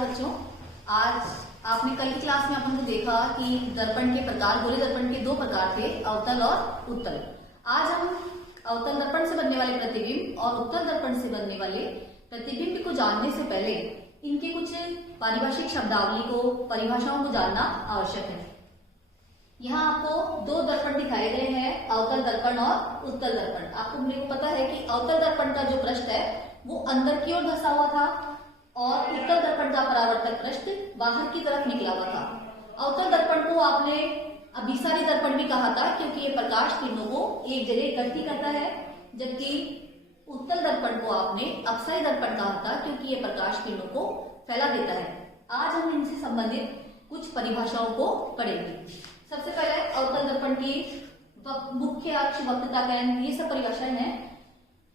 नमस्कार बच्चों। आज आपने कल की क्लास में अपन को देखा कि दर्पण के प्रकार, गोले दर्पण के दो प्रकार थे, अवतल और उत्तल। आज हम अवतल दर्पण से बनने वाले प्रतिबिंब और उत्तल दर्पण से बनने वाले प्रतिबिंब को जानने से पहले इनके कुछ पारिभाषिक शब्दावली को, परिभाषाओं को जानना आवश्यक है। यहाँ आपको दो दर्पण दिखाए गए हैं, अवतल दर्पण और उत्तल दर्पण। आपको मेरे को पता है कि अवतल दर्पण का जो पृष्ठ है वो अंदर की ओर धंसा हुआ था और उत्तल दर्पण का परावर्तक पृष्ठ बाहर की तरफ निकला हुआ था। अवतल दर्पण को आपने अभिसारी दर्पण भी कहा था क्योंकि ये प्रकाश किरणों को एक जगह इकट्ठी करता है, जबकि उत्तल दर्पण को आपने अपसारी दर्पण कहा था क्योंकि ये प्रकाश किरणों को फैला देता है। आज हम इनसे संबंधित कुछ परिभाषाओं को पढ़ेंगे। सबसे पहले अवतल दर्पण की मुख्य अक्ष, वक्रता केंद्र, ये सब परिभाषाएं हैं।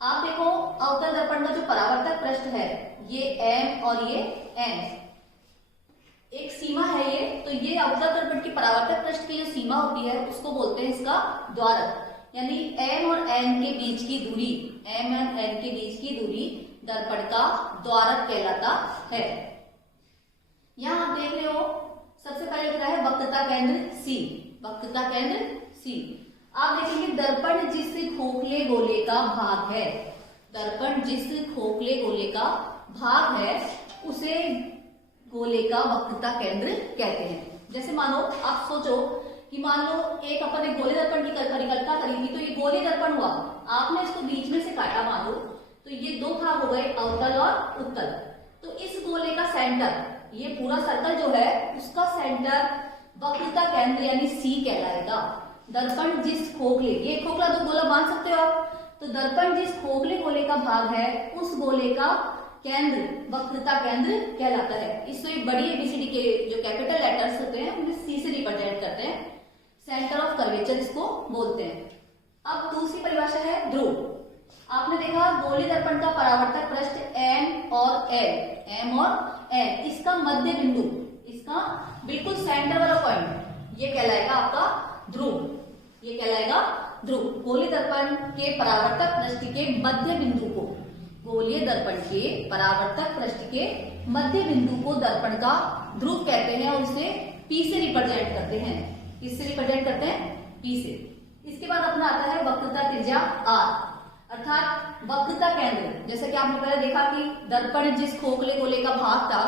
आप देखो, अवतल दर्पण का जो परावर्तक पृष्ठ है ये m और ये n, एक सीमा है ये। तो ये अवतल दर्पण की परावर्तक पृष्ठ की जो सीमा होती है उसको बोलते हैं इसका द्वारक, यानी m और n के बीच की दूरी, m और n के बीच की दूरी दर्पण का द्वारक कहलाता है। यहां आप देख रहे हो, सबसे पहले लिख रहा है वक्रता केंद्र C, वक्रता केंद्र C। आप देखेंगे दर्पण जिस खोखले गोले का भाग है, दर्पण जिस खोखले गोले का भाग है उसे गोले का वक्रता केंद्र कहते हैं। जैसे मानो आप सोचो कि मान लो एक अपन एक गोले दर्पण की परिकल्पना करी थी, तो ये गोले दर्पण हुआ, आपने इसको बीच में से काटा मान लो, तो ये दो भाग हो गए, अवतल और उत्तल। तो इस गोले का सेंटर, ये पूरा सर्कल जो है उसका सेंटर वक्रता केंद्र यानी C कहलाएगा। दर्पण जिस खोखले, ये खोखला तो गोला मान सकते हो आप, तो दर्पण जिस खोखले गोले का भाग है उस गोले का केंद्र वक्रता केंद्र कहलाता है। इसको बड़ी एबीसीडी के जो कैपिटल लेटर्स होते हैं उन्हें C से रिप्रेजेंट करते हैं, सेंटर ऑफ कर्वेचर इसको बोलते हैं। अब दूसरी परिभाषा है ध्रुव। आपने देखा गोले दर्पण का परावर्तक पृष्ठ M और N, इसका मध्य बिंदु, इसका बिल्कुल सेंटर वाला पॉइंट, ये कहलाएगा आपका ध्रुव, ये कहलाएगा ध्रुव। गोलीय दर्पण के परावर्तक पृष्ठ के मध्य बिंदु को, गोलीय दर्पण के परावर्तक पृष्ठ के मध्य बिंदु को दर्पण का ध्रुव कहते हैं और इसे P से रिप्रेजेंट करते हैं। किससे रिप्रेजेंट करते हैं? P से। इसके बाद अपना आता है वक्रता त्रिज्या R, अर्थात वक्रता केंद्र। जैसे कि आपने पहले देखा कि दर्पण जिस खोखले गोले का भाग था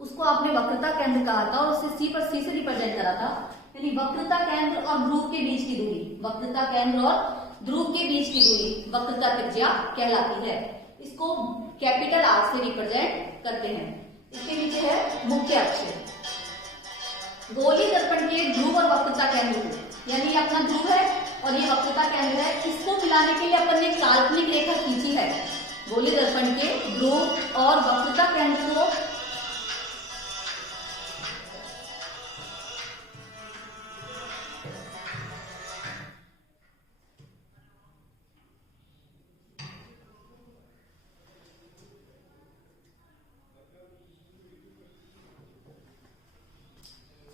उसको आपने वक्रता केंद्र कहा था और उसे C से रिप्रेजेंट करा था, यानी वक्रता केंद्र और ध्रुव के बीच की दूरी, वक्रता केंद्र और ध्रुव के बीच की दूरी वक्रता त्रिज्या कहलाती है। इसको कैपिटल R से रिप्रेजेंट करते हैं। इसके नीचे है मुख्य अक्ष। गोलीय दर्पण के ध्रुव और वक्रता केंद्र को, यानी अपना ध्रुव है और ये वक्रता केंद्र है, इसको मिलाने के लिए अपन ने काल्पनिक रेखा खींची है। गोलीय दर्पण के ध्रुव और वक्रता केंद्र को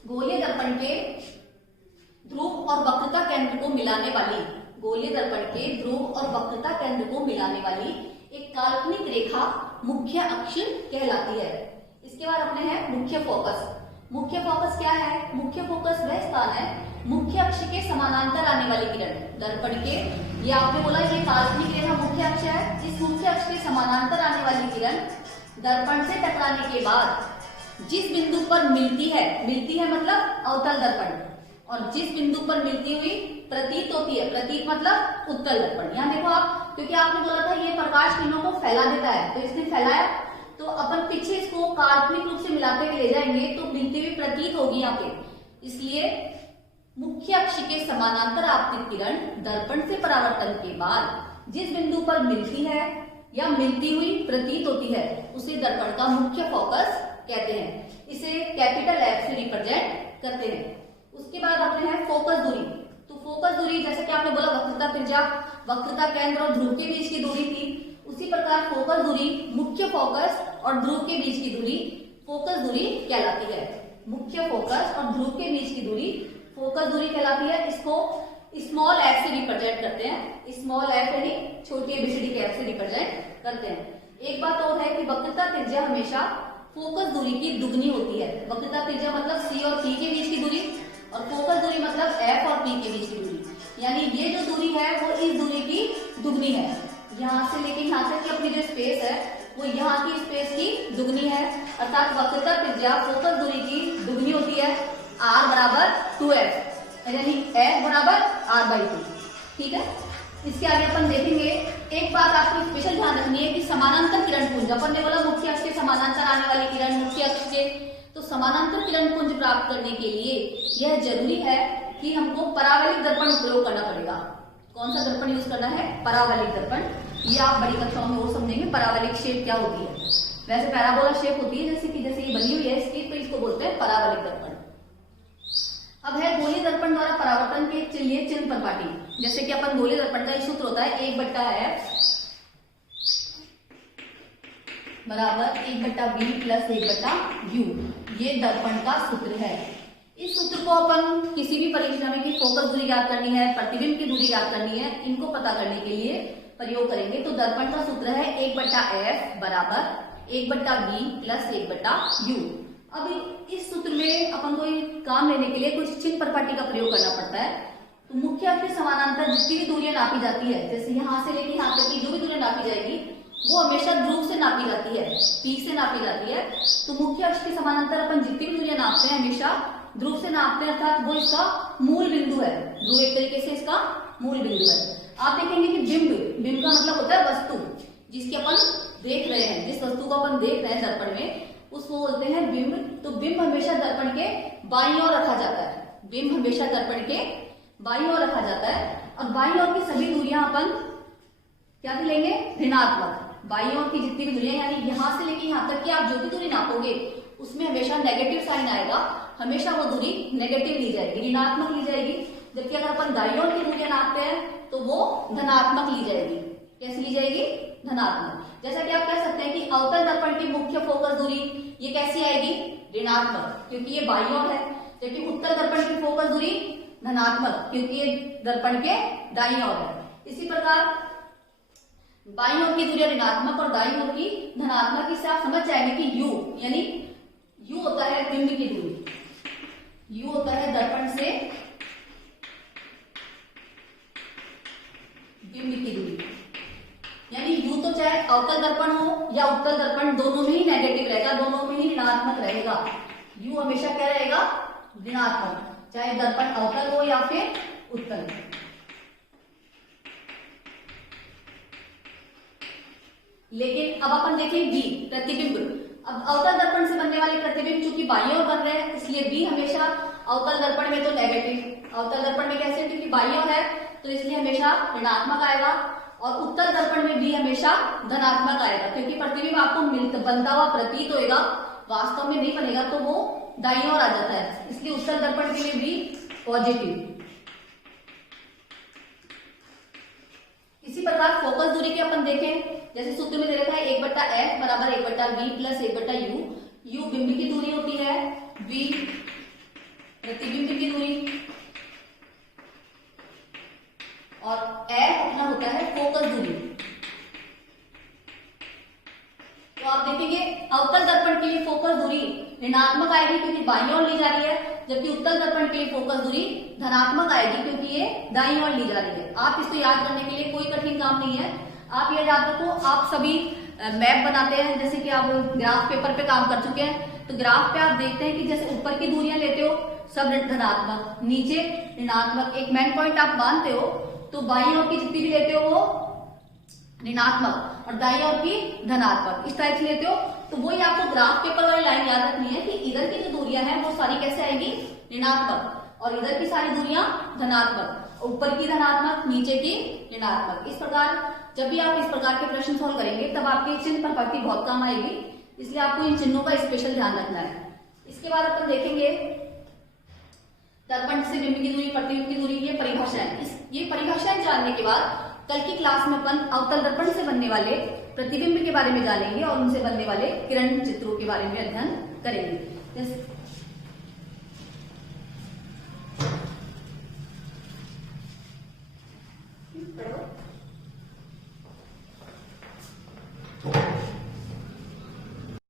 गोलीय दर्पण के ध्रुव और वक्रता केंद्र को मिलाने वाली, गोलीय दर्पण के ध्रुव और वक्रता केंद्र को मिलाने वाली एक काल्पनिक रेखा मुख्य अक्ष कहलाती है। इसके बाद अपने है मुख्य फोकस। मुख्य फोकस क्या है? मुख्य फोकस वह स्थान है मुख्य अक्ष के समानांतर आने वाली किरण, दर्पण के, ये आपने बोला ये काल्पनिक रेखा मुख्य अक्ष है, इस मुख्य अक्ष के समानांतर आने वाली किरण दर्पण से टकराने के बाद जिस बिंदु पर मिलती है मतलब अवतल दर्पण, और जिस बिंदु पर मिलती हुई प्रतीत होती है, प्रतीत मतलब उत्तल दर्पण। यहाँ देखो आप, क्योंकि आपने बोला था ये प्रकाश किरणों को फैला देता है, तो इसने फैलाया, तो अपन पीछे इसको काल्पनिक रूप से मिलाते हुए ले जाएंगे तो मिलती हुई प्रतीत होगी यहाँ पे। इसलिए मुख्य अक्ष के समानांतर आपतित किरण दर्पण से परावर्तन के बाद जिस बिंदु पर मिलती है या मिलती हुई प्रतीत होती है उसे दर्पण का मुख्य फोकस कहते हैं। इसे कैपिटल F से रिप्रेजेंट करते हैं। उसके बाद अपने हैं फोकस दूरी। तो फोकस दूरी, जैसे कि आपने बोला वक्रता त्रिज्या, वक्रता केंद्र और ध्रुव के बीच की दूरी थी, उसी प्रकार फोकस दूरी मुख्य फोकस और ध्रुव के बीच की दूरी फोकस दूरी कहलाती है। मुख्य फोकस और ध्रुव के बीच की दूरी फोकस दूरी कहलाती है। इसको स्मॉल f से रिप्रेजेंट करते हैं, स्मॉल f यानी छोटी एबीसीडी के f से रिप्रेजेंट करते हैं। एक बात और है कि वक्रता त्रिज्या हमेशा फोकस दूरी की दुगनी होती है। वक्रता त्रिज्या मतलब सी और पी के बीच की दूरी, और फोकस दूरी मतलब एफ और पी के बीच की दूरी। यानी ये जो दूरी है वो इस दूरी की दुगनी है। यहाँ से लेके यहाँ तक की अपनी जो स्पेस है वो यहाँ की स्पेस की दुगनी है, अर्थात वक्रता त्रिज्या फोकस दूरी की दुगनी होती है। r बराबर 2f, यानी f बराबर r/2। ठीक है, इसके आगे अपन देखेंगे। एक बात आपको स्पेशल ध्यान रखनी है कि समानांतर किरण पुंज, अपन ने बोला मुख्य अक्ष के समानांतर आने वाली किरण मुख्य अक्ष के, तो समानांतर किरण पुंज प्राप्त करने के लिए यह जरूरी है कि हमको परावैलिक दर्पण उपयोग करना पड़ेगा। कौन सा दर्पण यूज करना है? परावैलिक दर्पण। ये आप बड़ी कक्षाओं में और समझेंगे परावैलिक शेप क्या होती है। वैसे पैराबोला शेप होती है जैसे ये बनी हुई है इसकी, तो इसको बोलते हैं परावैलिक दर्पण। अब है गोलीय दर्पण द्वारा परावर्तन के लिए चिन्ह परिपाटी। जैसे कि अपन गोलीय दर्पण का सूत्र होता है 1/f बराबर 1/b प्लस 1/u। ये दर्पण का सूत्र है। इस सूत्र को अपन किसी भी परीक्षा में की फोकस दूरी ज्ञात करनी है, प्रतिबिंब की दूरी ज्ञात करनी है, इनको पता करने के लिए प्रयोग करेंगे। तो दर्पण का सूत्र है 1/f बराबर 1/b प्लस 1/u। अब इस सूत्र में अपन को काम लेने के लिए कुछ चिन्ह परिपाटी का प्रयोग करना पड़ता है। तो मुख्य अक्ष के समानांतर जितनी भी दूरियां नापी जाती है, जैसे यहाँ से लेके यहाँ तक की जो भी दूरियां नापी जाएगी वो हमेशा ध्रुव से नापी जाती है, पी से नापी जाती है। तो मुख्य अक्ष के समानांतर अपन जितनी भी दूरियां नापते हैं हमेशा ध्रुव से नापते हैं, अर्थात वो इसका मूल बिंदु है। ध्रुव एक तरीके से इसका मूल बिंदु है। आप देखेंगे कि बिंब का मतलब होता है वस्तु जिसकी अपन देख रहे हैं, जिस वस्तु को अपन देख रहे हैं दर्पण में उसको बोलते हैं बिंब। तो बिंब हमेशा दर्पण के बाईं ओर रखा जाता है। बिंब हमेशा दर्पण के बाईं ओर रखा जाता है, और बाईं ओर की सभी दूरियां अपन क्या लेंगे? ऋणात्मक। बाईं ओर की जितनी भी दूरियां, यानी यहाँ से लेके यहाँ तक की आप जो भी दूरी नापोगे उसमें हमेशा नेगेटिव साइन आएगा, हमेशा वो दूरी नेगेटिव ली जाएगी, ऋणात्मक ली जाएगी। जबकि अगर अपन दाईं ओर की दूरियां नापते हैं तो वो धनात्मक ली जाएगी। कैसी ली जाएगी? धनात्मक। जैसा कि आप कह सकते हैं कि अवतल दर्पण की मुख्य फोकस दूरी ये कैसी आएगी? ऋणात्मक, क्योंकि ये बाईं ओर है। जबकि उत्तल दर्पण की फोकस दूरी धनात्मक, क्योंकि ये दर्पण के दाईं ओर है। इसी प्रकार बाईं ओर की दूरी ऋणात्मक और दाईं ओर की धनात्मक। इससे आप समझ जाएंगे कि u, यानी u होता है बिंब की दूरी, u होता है दर्पण से बिंब की दूरी। यानी u तो चाहे अवतल दर्पण हो या उत्तल दर्पण, दोनों में ही नेगेटिव रहेगा, दोनों में ही ऋणात्मक रहेगा। u हमेशा क्या रहेगा? ऋणात्मक, चाहे दर्पण अवतल हो या फिर उत्तल। लेकिन अब अपन देखें b, प्रतिबिंब। अब अवतल दर्पण से बनने वाले प्रतिबिंब चूंकि बाईं ओर बन रहे हैं इसलिए b हमेशा अवतल दर्पण में तो नेगेटिव, अवतल दर्पण में कैसे? क्योंकि बाईं ओर है तो इसलिए हमेशा ऋणात्मक आएगा, और उत्तल दर्पण में भी हमेशा धनात्मक आएगा, क्योंकि प्रतिबिंब आपको बनता हुआ प्रतीत होगा, वास्तव में नहीं बनेगा, तो वो दाईं ओर आ जाता है। इसलिए उत्तल दर्पण के लिए भी पॉजिटिव। इसी प्रकार फोकस दूरी के अपन देखें, जैसे सूत्र में दे रखा है 1/f बराबर 1/b प्लस 1/u। u बिंब की दूरी होती है, b प्रतिबिंब की दूरी, और f अपना होता है फोकस दूरी। तो आप देखेंगे अवतल दर्पण के लिए फोकस दूरी ऋणात्मक आएगी क्योंकि बाईं ओर ली जा रही है, जबकि उत्तल दर्पण के लिए फोकस दूरी धनात्मक आएगी क्योंकि ये दाईं ओर ली जा रही है। आप इसको याद करने के लिए कोई कठिन काम नहीं है। आप ये याद रखो, आप सभी मैप बनाते हैं, जैसे कि आप ग्राफ पेपर पे काम कर चुके हैं, तो ग्राफ पे आप देखते हैं कि जैसे ऊपर की दूरियां लेते हो सब धनात्मक, नीचे ऋणात्मक, एक मेन पॉइंट आप मानते हो तो बाईं ओर की जितनी भी लेते हो वो ऋणात्मक और दाईं ओर की धनात्मक, इस टाइप से लेते हो। तो वही आपको ग्राफ पेपर वाली लाइन याद रखनी है कि इधर की जो दूरियां हैं वो सारी कैसे आएगी? ऋणात्मक, और इधर की सारी दूरियां धनात्मक, ऊपर की धनात्मक, नीचे की ऋणात्मक। इस प्रकार जब भी आप इस प्रकार के प्रश्न सॉल्व करेंगे तब आपके चिन्ह परिपाटी बहुत काम आएगी, इसलिए आपको इन चिन्हों का स्पेशल ध्यान रखना है। इसके बाद अपन देखेंगे दर्पण से बिंब की दूरी, प्रतिबिंब की दूरी, ये परिभाषाएं। ये परिभाषाएं जानने के बाद कल की क्लास में अपन अवतल दर्पण से बनने वाले प्रतिबिंब के बारे में जानेंगे और उनसे बनने वाले किरण चित्रों के बारे में अध्ययन करेंगे।